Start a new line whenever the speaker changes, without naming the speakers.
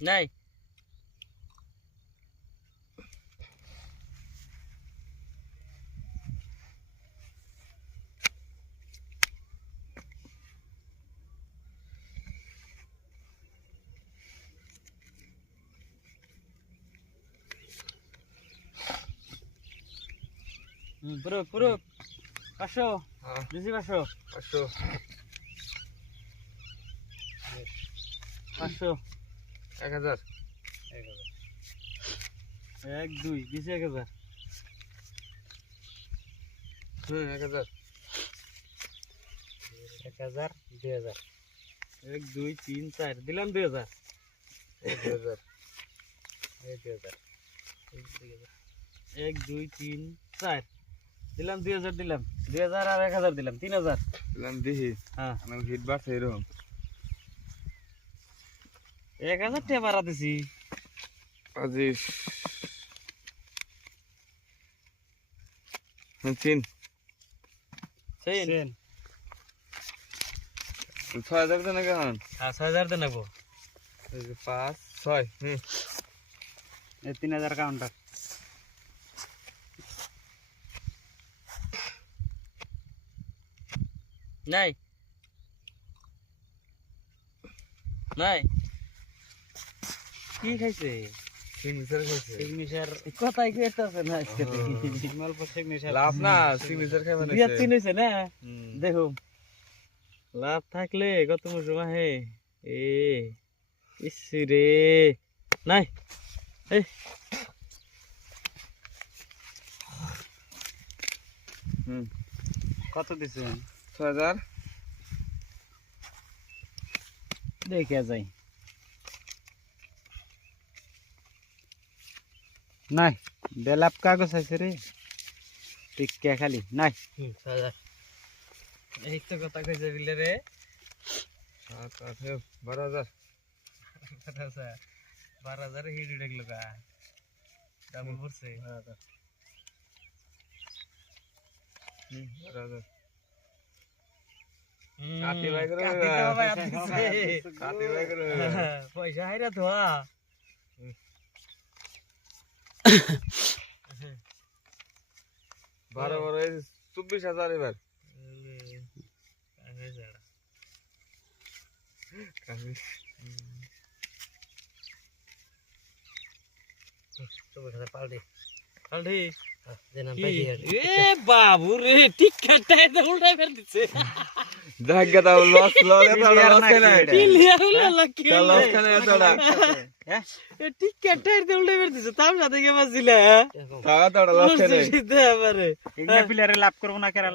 নাই হুম, পুরো পুরো পাঁচশো
হ্যাঁ
বেশি পাঁচশো
পাঁচশো
পাঁচশো
এক হাজার?
এক দুই বেশি এক হাজার?
হুম এক হাজার।
এক হাজার দুই হাজার। এক দুই তিন চার দিলাম দুই হাজার।
দুই হাজার।
দুই হাজার। এক দুই তিন চার। দিলাম দুই হাজার দিলাম। দুই হাজার আর এক হাজার দিলাম তিন হাজার।
দিলাম দেখি
হ্যাঁ।
আমার হিট বাড়ছে এরকম।
এক হাজার টাকা বাড়া দিছি
তিন ছয় হাজার দেন কেমন
হ্যাঁ ছয় হাজার দেন
পাঁচ ছয় হুম।
এই তিন হাজার কাউন্টার নাই। নাই। কি খাইছে? কথাই না আজকে? সিগনেচার
লাভ না সিগনেচার খাইবে না
বিয়া তিন হয়েছে না? দেখো। লাভ থাকলে কত সময় হে এ ইসি রে। নাই। এই
হুম।
কত দিছেন?
ছয় হাজার।
দেখে যাই। নাই বেলাপ কাগজ আছে রে টিকা খালি নাই। এই তো কথা কইছে বিলে রে
সাত আট হে, বারো হাজার
বারো হাজার হিট দেখল কা। ডাবল পড়ছে
হুম, বারো হাজার কাটি বাই করে
কাটি তো বাবা হাত দিছে।
কাটি বাই করে
পয়সা হাইরা ধোয়া
বারো বারো চব্বিশ হাজার এবার।
এ বাবু রে টিকাটাই তো উল্টাই ফেল দিচ্ছে
জায়গা দাও loss loss loss
lucky
loss
তো
লস
প্লেয়ারে লাভ করব না কেরা